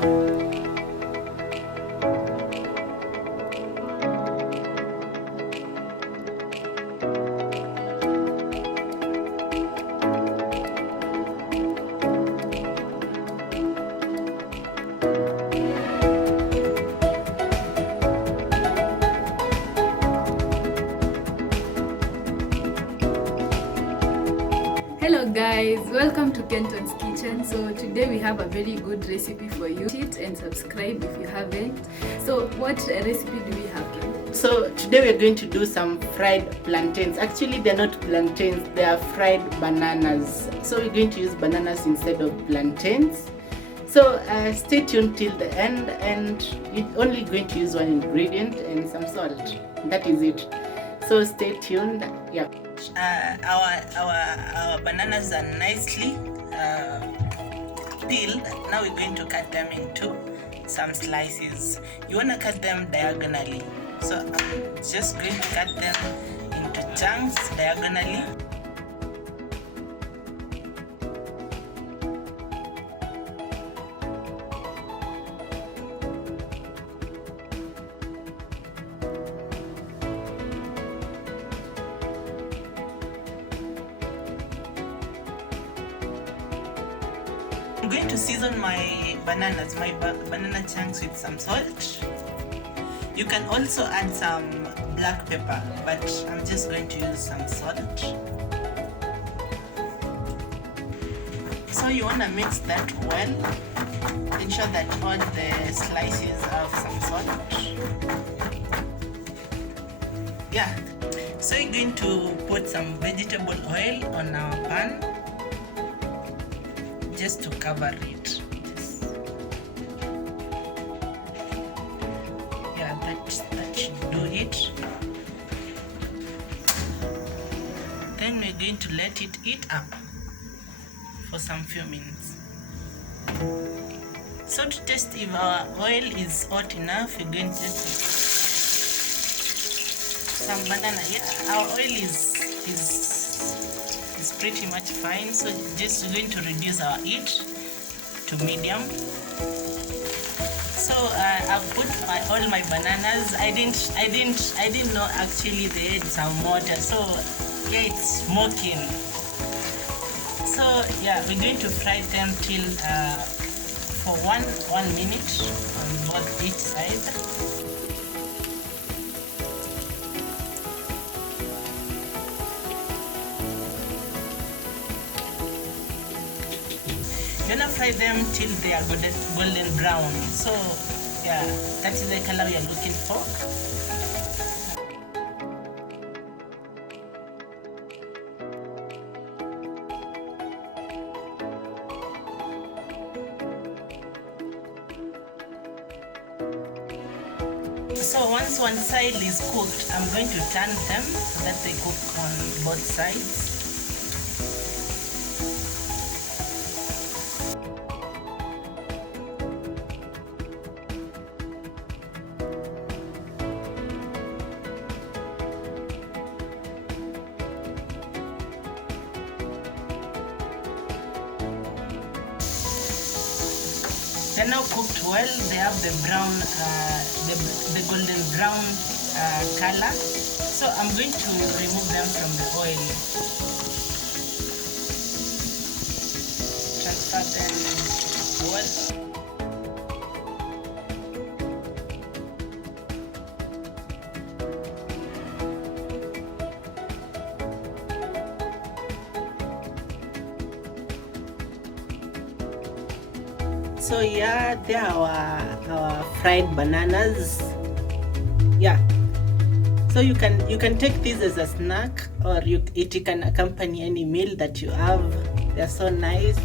Hello guys, welcome to Kenton'S kitchen. So today we have a very good recipe for you. Hit and subscribe if you haven't. So what recipe do we have, Ken? So today we're going to do some fried plantains. Actually they're not plantains, they are fried bananas. So we're going to use bananas instead of plantains. So stay tuned till the end, and you're only going to use one ingredient and some salt. That is it. So stay tuned. Yeah. Our bananas are nicely peeled. Now we're going to cut them into some slices. You want to cut them diagonally. So I'm just going to cut them into chunks diagonally. I'm going to season my bananas, banana chunks with some salt. You can also add some black pepper, but I'm just going to use some salt. So you want to mix that well. Ensure that all the slices have some salt. Yeah. So you're going to put some vegetable oil on our pan, just to cover it. Yeah, that should do it. Then we're going to let it heat up for some few minutes. So to test if our oil is hot enough, we're going to just some banana. Yeah, our oil is pretty much fine, so just we're going to reduce our heat to medium. So I've put all my bananas. I didn't know actually they had some water, so yeah, it's smoking. So yeah, we're going to fry them till for one minute on both each side. You're gonna fry them till they are golden brown. So yeah, that is the color we are looking for. So once one side is cooked, I'm going to turn them so that they cook on both sides. They're now cooked well. They have the brown, the golden brown color. So I'm going to remove them from the oil. Transfer them into the oil. So yeah, they are our fried bananas. Yeah. So you can take this as a snack, or it can accompany any meal that you have. They're so nice.